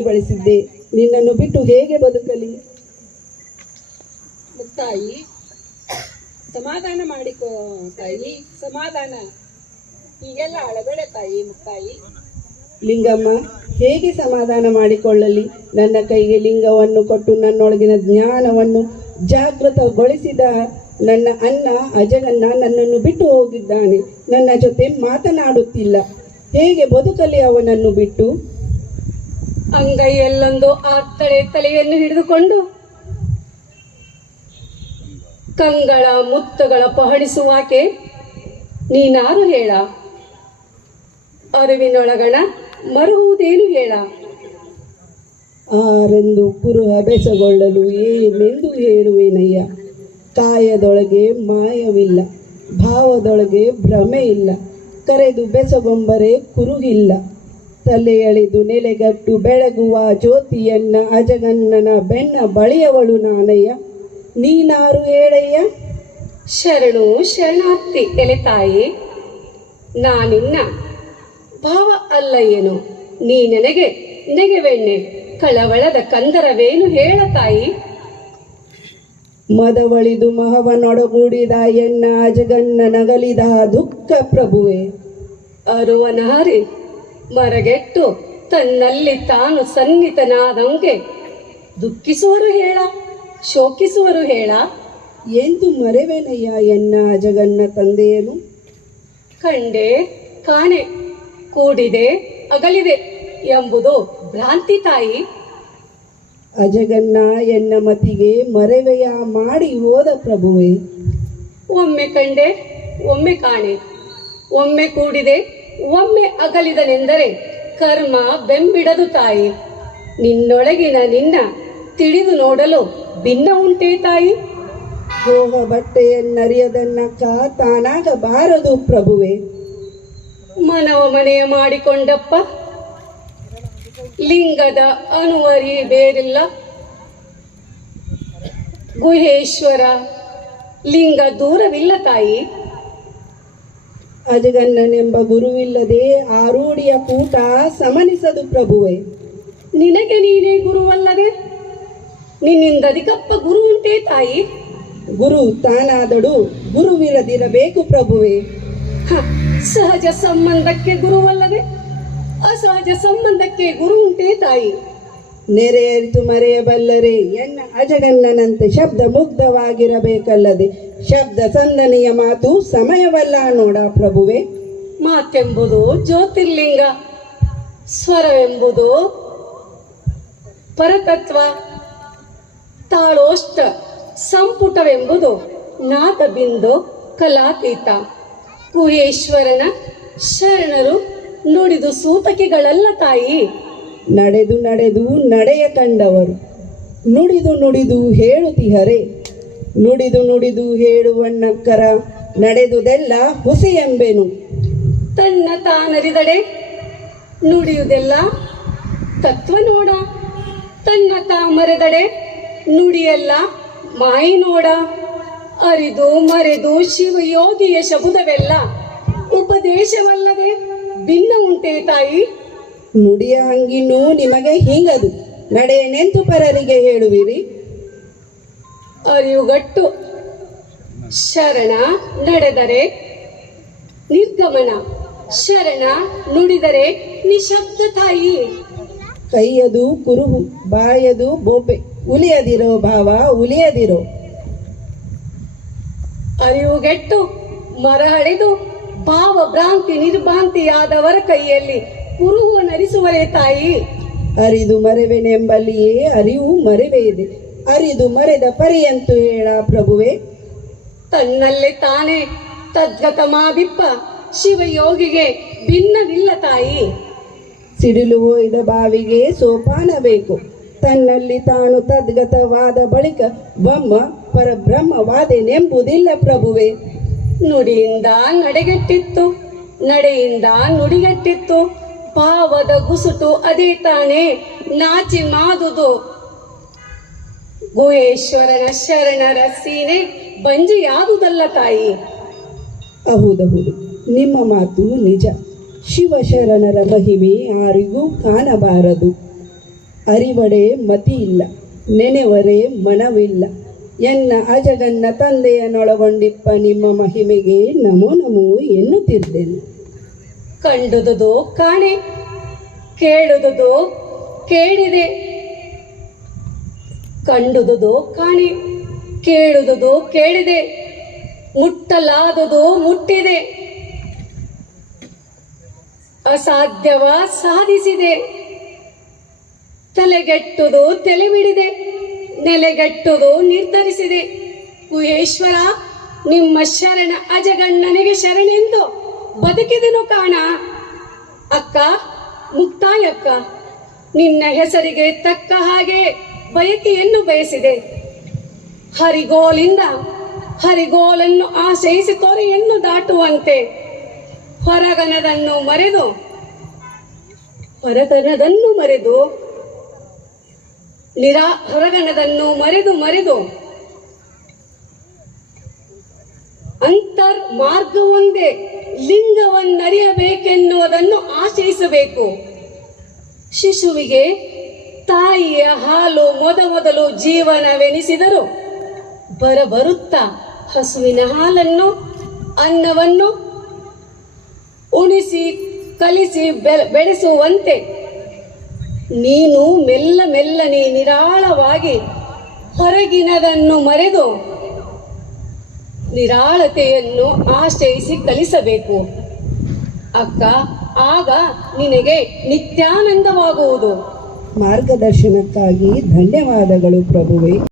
ಬಳಸಿದ್ದೆ. ನಿನ್ನನ್ನು ಬಿಟ್ಟು ಹೇಗೆ ಬದುಕಲಿ? ತಾಯಿ ಸಮಾಧಾನ ಮಾಡಿಕೋ ತಾಯಿ ಸಮಾಧಾನ. ಹೀಗೆಲ್ಲ ಅಳಬೇಡ ತಾಯಿ ಮುತ್ತಾಯಿ ಲಿಂಗಮ್ಮ ಹೇಗೆ ಸಮಾಧಾನ ಮಾಡಿಕೊಳ್ಳಲಿ? ನನ್ನ ಕೈಗೆ ಲಿಂಗವನ್ನು ಕೊಟ್ಟು ನನ್ನೊಳಗಿನ ಜ್ಞಾನವನ್ನು ಜಾಗೃತಗೊಳಿಸಿದ ನನ್ನ ಅಣ್ಣ ಅಜಗನ್ನ ನನ್ನನ್ನು ಬಿಟ್ಟು ಹೋಗಿದ್ದಾನೆ. ನನ್ನ ಜೊತೆ ಮಾತನಾಡುತ್ತಿಲ್ಲ. ಹೇಗೆ ಬದುಕಲಿ ಅವನನ್ನು ಬಿಟ್ಟು? ಅಂಗೈಯಲ್ಲೊಂದು ಆತ್ತಳೆ ತಲೆಯನ್ನು ಹಿಡಿದುಕೊಂಡು. ಕಂಗಳ ಮುತ್ತುಗಳ ಪಹಣಿಸುವಾಕೆ ನೀನಾರು ಹೇಳ. ಅರಿವಿನೊಳಗಣ ಮರುವುದೇನು ಹೇಳ. ಆರೆಂದು ಕುರುಹ ಬೆಸಗೊಳ್ಳಲು ಏನೆಂದು ಹೇಳುವೇನಯ್ಯ. ಕಾಯದೊಳಗೆ ಮಾಯವಿಲ್ಲ, ಭಾವದೊಳಗೆ ಭ್ರಮೆ ಇಲ್ಲ ಕರೆದು ಬೆಸಗೊಂಬರೆ ಕುರುಹಿಲ್ಲ. ತಲೆ ಎಳೆದು ನೆಲೆಗಟ್ಟು ಬೆಳಗುವ ಜ್ಯೋತಿಯನ್ನ ಅಜಗನ್ನನ ಬೆನ್ನ ಬಳಿಯವಳು ನಾನಯ್ಯ. ನೀನಾರು ಹೇಳಯ್ಯ? ಶರಣು ಶರಣಾರ್ಥಿ ಎಲೆ ತಾಯಿ ನಾನಿನ್ನ ಭಾವ ಅಲ್ಲ ಏನು ನೀ ನನಗೆ ನೆಗೆವೆಣ್ಣೆ ಕಳವಳದ ಕಂದರವೇನು ಹೇಳ ತಾಯಿ? ಮದವಳಿದು ಮಹವನೊಡಗೂಡಿದ ಎನ್ನ ಅಜಗನ್ನ ನಗಲಿದ ದುಃಖ ಪ್ರಭುವೆ. ಅರುವನಹರಿ ಮರಗೆಟ್ಟು ತನ್ನಲ್ಲಿ ತಾನು ಸನ್ನಿತನಾದಂಗೆ ದುಃಖಿಸುವರು ಹೇಳ ಶೋಕಿಸುವರು ಹೇಳ ಎಂದು ಮರೆವೆನಯ್ಯ ಎನ್ನ ಅಜಗನ್ನ ತಂದೆಯನು? ಕಂಡೆ ಕಾಣೆ ಕೂಡಿದೆ ಅಗಲಿದೆ ಎಂಬುದು ಭ್ರಾಂತಿ ತಾಯಿ. ಅಜಗನ್ನ ಎನ್ನ ಮತಿಗೆ ಮರೆವೆಯ ಮಾಡಿ ಹೋದ ಪ್ರಭುವೆ? ಒಮ್ಮೆ ಕಂಡೆ ಒಮ್ಮೆ ಕಾಣೆ ಒಮ್ಮೆ ಕೂಡಿದೆ ಒಮ್ಮೆ ಅಗಲಿದನೆಂದರೆ ಕರ್ಮ ಬೆಂಬಿಡದು ತಾಯಿ. ನಿನ್ನೊಳಗಿನ ನಿನ್ನ ತಿಳಿದು ನೋಡಲು ಭಿನ್ನ ಉಂಟೇ ತಾಯಿ. ಹೋಹ ಬಟ್ಟೆಯನ್ನರಿಯದನ್ನಕ್ಕ ತಾನಾಗಬಾರದು ಪ್ರಭುವೆ. ಮನವ ಮನೆಯ ಮಾಡಿಕೊಂಡಪ್ಪ. ಲಿಂಗದ ಅನುವರಿ ಬೇರಿಲ್ಲ. ಗುಹೇಶ್ವರ ಲಿಂಗ ದೂರವಿಲ್ಲ ತಾಯಿ. ಅಜಗನ್ನನೆಂಬ ಗುರುವಿಲ್ಲದೆ ಆರೂಢಿಯ ಕೂಟ ಸಮನಿಸದು ಪ್ರಭುವೆ. ನಿನಗೆ ನೀನೇ ಗುರುವಲ್ಲದೆ? ನಿನ್ನಿಂದ ಅಧಿಕಪ್ಪ ಗುರು ಉಂಟೇ ತಾಯಿ. ಗುರು ತಾನಾದಡು ಗುರುವಿರದಿರಬೇಕು ಪ್ರಭುವೆ. ಸಹಜ ಸಂಬಂಧಕ್ಕೆ ಗುರುವಲ್ಲದೆ? ಅಸಹಜ ಸಂಬಂಧಕ್ಕೆ ಗುರು ಉಂಟೇ ತಾಯಿ. ನೆರೆ ಅರಿತು ಮರೆಯಬಲ್ಲರೆ. ಎನ್ನ ಅಜಗನ್ನನಂತೆ ಶಬ್ದ ಮುಗ್ಧವಾಗಿರಬೇಕಲ್ಲದೆ. ಶಬ್ದ ಸಂದನೆಯ ಮಾತು ಸಮಯವಲ್ಲ ನೋಡ ಪ್ರಭುವೆ. ಮಾತೆಂಬುದು ಜ್ಯೋತಿರ್ಲಿಂಗ, ಸ್ವರವೆಂಬುದು ಪರತತ್ವ. ತಾಳೋಷ್ಟ ಸಂಪುಟವೆಂಬುದು ನಾದಬಿಂದು ಕಲಾತೀತ. ಕುಹೇಶ್ವರನ ಶರಣರು ನುಡಿದು ಸೂತಕಿಗಳಲ್ಲ ತಾಯಿ. ನಡೆದು ನಡೆದು ನಡೆಯ ಕಂಡವರು. ನುಡಿದು ನುಡಿದು ಹೇಳುತ್ತಿಹರೆ ನುಡಿದು ನುಡಿದು ಹೇಳುವಣ್ಣಕ್ಕರ ನಡೆದುದೆಲ್ಲ ಹುಸಿ ಎಂಬೆನು ತನ್ನ ತಾನರಿದಡೆ ನುಡಿಯುವುದೆಲ್ಲ ತತ್ವ ನೋಡ. ತನ್ನ ತಾ ಮರೆದಡೆ ನುಡಿಯೆಲ್ಲ ಮಾಯಿ ನೋಡ. ಅರಿದು ಮರೆದು ಶಿವಯೋಗಿಯ ಶಬುದವೆಲ್ಲ ಉಪದೇಶವಲ್ಲದೆ ಭಿನ್ನ ಉಂಟೆ ತಾಯಿ. ನುಡಿಯ ಹಂಗಿನೂ ನಿಮಗೆ ಹಿಂಗದು. ನಡೆ ನೆಂತು ಪರರಿಗೆ ಹೇಳುವಿರಿ? ಅರಿವುಗಟ್ಟು. ಶರಣ ನಡೆದರೆ ನಿರ್ಗಮನ. ಶರಣ ನುಡಿದರೆ ನಿಶಬ್ದ ತಾಯಿ. ಕೈಯದು ಕುರುಹು, ಬಾಯದು ಬೋಪೆ. ಉಲಿಯದಿರೋ ಭಾವ ಉಲಿಯದಿರೋ. ಅರಿವುಗೆಟ್ಟು ಮರ ಹಡೆದು ಭಾವ ಭ್ರಾಂತಿ ನಿರ್ಭಾಂತಿಯಾದವರ ಕೈಯಲ್ಲಿ ಕುರುಹು ನರಿಸುವರೇ ತಾಯಿ. ಅರಿದು ಮರೆವೆನೆಂಬಲ್ಲಿಯೇ ಅರಿವು ಮರೆವೆ ಇದೆ. ಅರಿದು ಮರೆದ ಪರಿಯಂತು ಹೇಳ ಪ್ರಭುವೆ. ತನ್ನಲ್ಲೇ ತಾನೇ ತದ್ಗತ ಮಾದಿಪ್ಪ ಶಿವಯೋಗಿಗೆ ಭಿನ್ನವಿಲ್ಲ ತಾಯಿ. ಸಿಡಿಲು ಒಯ್ದ ಬಾವಿಗೆ ಸೋಪಾನ ಬೇಕು. ತನ್ನಲ್ಲಿ ತಾನು ತದ್ಗತವಾದ ಬಳಿಕ ಬಮ್ಮ ಪರಬ್ರಹ್ಮವಾದೆನೆಂಬುದಿಲ್ಲ ಪ್ರಭುವೆ. ನುಡಿಯಿಂದ ನಡೆಗೆಟ್ಟಿತ್ತು. ನಡೆಯಿಂದ ನುಡಿಗೆಟ್ಟಿತ್ತು. ಭಾವದ ಗುಸುಟು ಅದೇ ತಾನೆ ನಾಚಿ ಮಾದುದು. ಗುಹೇಶ್ವರನ ಶರಣರ ಸೀನೆ ಬಂಜಿಯಾದುದಲ್ಲ ತಾಯಿ. ಹೌದೌದು, ನಿಮ್ಮ ಮಾತು ನಿಜ. ಶಿವಶರಣರ ಮಹಿಮೆ ಯಾರಿಗೂ ಕಾಣಬಾರದು. ಅರಿವಡೆ ಮತಿ ಇಲ್ಲ ನೆನೆವರೆ ಮನವಿಲ್ಲ. ಎನ್ನ ಅಜಗನ್ನ ತಂದೆಯನ್ನೊಳಗೊಂಡಿಪ್ಪ ನಿಮ್ಮ ಮಹಿಮೆಗೆ ನಮೋ ನಮೋ ಎನ್ನುತ್ತಿದ್ದೇನೆ. ಕಂಡುದುದು ಕಾಣೆ, ಕೇಳುದುದು ಕೇಳಿದೆ. ಕಂಡುದುದು ಕಾಣೆ, ಕೇಳುದುದು ಕೇಳಿದೆ. ಮುಟ್ಟಲಾದುದು ಮುಟ್ಟಿದೆ. ಅಸಾಧ್ಯವ ಸಾಧಿಸಿದೆ. ತಲೆಗೆಟ್ಟುದು ತಲೆ ಬಿಡಿದೆ ನೆಲೆಗೆಟ್ಟುದು ನಿರ್ಧರಿಸಿದೆ. ಕುಹೇಶ್ವರ, ನಿಮ್ಮ ಶರಣ ಅಜಗಣ್ಣನಿಗೆ ಶರಣೆಂದು. ಬದುಕಿದನು ಕಾಣ. ಅಕ್ಕ ಮುಕ್ತಾಯಕ್ಕ ನಿನ್ನ ಹೆಸರಿಗೆ ತಕ್ಕ ಹಾಗೆ ಬಯಕೆಯನ್ನು ಬಯಸಿದೆ. ಹರಿಗೋಲಿಂದ ಹರಿಗೋಲನ್ನು ಆಶಯಿಸಿ ತೊರೆಯನ್ನು ದಾಟುವಂತೆ. ಹೊರಗನದನ್ನು ಮರೆದು ಹೊರಗನದನ್ನು ಮರೆದು, ನಿರಾ ಹೊರಗಣದನ್ನು ಮರೆದು ಮರೆದು ಅಂತರ್ ಒಂದೇ ಲಿಂಗವನ್ನರಿಯಬೇಕೆನ್ನುವುದನ್ನು ಆಶಯಿಸಬೇಕು ಶಿಶುವಿಗೆ ತಾಯಿಯ ಹಾಲು ಮೊದ ಮೊದಲು ಜೀವನವೆನಿಸಿದರು ಬರಬರುತ್ತಾ ಹಸುವಿನ ಹಾಲನ್ನು, ಅನ್ನವನ್ನು ಉಣಿಸಿ ಕಲಿಸಿ ಬೆಳೆಸುವಂತೆ. ನೀನು ಮೆಲ್ಲ ಮೆಲ್ಲನೆ ನಿರಾಳವಾಗಿ ಹೊರಗಿನದನ್ನು ಮರೆದು ನಿರಾಳತೆಯನ್ನು ಆಶ್ರಯಿಸಿ ಕಲಿಸಬೇಕು. ಅಕ್ಕ ಆಗ ನಿನಗೆ ನಿತ್ಯಾನಂದವಾಗುವುದು. ಮಾರ್ಗದರ್ಶನಕ್ಕಾಗಿ ಧನ್ಯವಾದಗಳು ಪ್ರಭುವೆ.